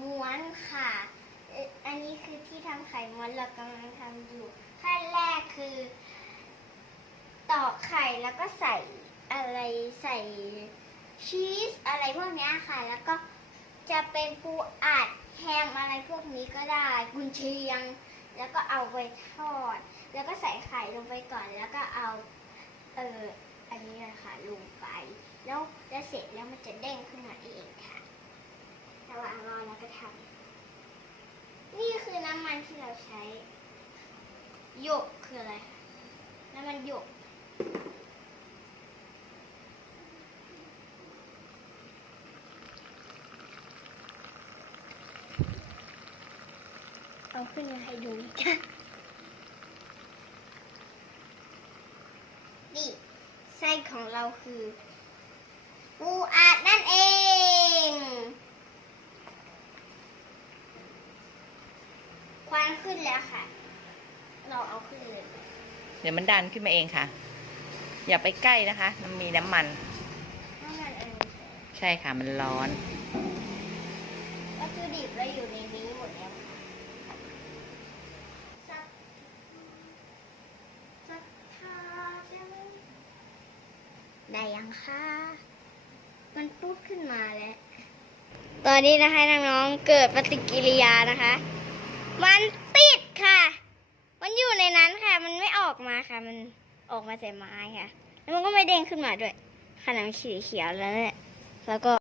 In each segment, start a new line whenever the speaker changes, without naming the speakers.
ม้วนค่ะ อันนี้คือที่ทำไข่ม้วนเรากำลังทำอยู่ ขั้นแรกคือ ตอกไข่แล้วก็ใส่อะไรใส่ชีสอะไรพวกนี้ค่ะ แล้วก็จะเป็นปูอัดแฮมอะไรพวกนี้ก็ได้ กุนเชียง แล้วก็เอาไปทอด แล้วก็ใส่ไข่ลงไปก่อน แล้วก็เอา เอออันนี้นะคะลงไป แล้วแล้วเสร็จแล้วมันจะเด้งขึ้นมาเองค่ะ ระหว่างรอแล้วก็ทำนี่คือน้ำมันที่เราใช้หยกคืออะไรน้ำมันหยกเอาขึ้นมาให้ดูกันนี่ไส้ของเราคือปูอัดนั่นเอง ควันขึ้นแล้วค่ะ เราเอาขึ้นเลย
เดี๋ยวมันดันขึ้นมาเองค่ะ อย่าไปใกล้นะคะ มันมีน้ำมัน
น้ำมันเอง
ใช่ค่ะ มันร้อน
วัตถุดิบเราอยู่ในนี้หมดแล้วสักสักทาได้ไหมได้ยังคะมันปุ๊บขึ้นมาแล้ว ตอนนี้นะคะน้องๆเกิดปฏิกิริยานะคะ มันติดค่ะ มันอยู่ในนั้นค่ะ มันไม่ออกมาค่ะ มันออกมาแต่ไม้ค่ะ แล้วมันก็ไม่เด้งขึ้นมาด้วยขนาดมันสีเขียวแล้วเนี่ยแล้วก็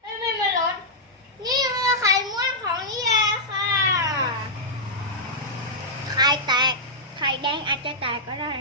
ไม่ไม่มาลดนี่คือไข่ม้วนของนี่แหละ ค่ะไข่แต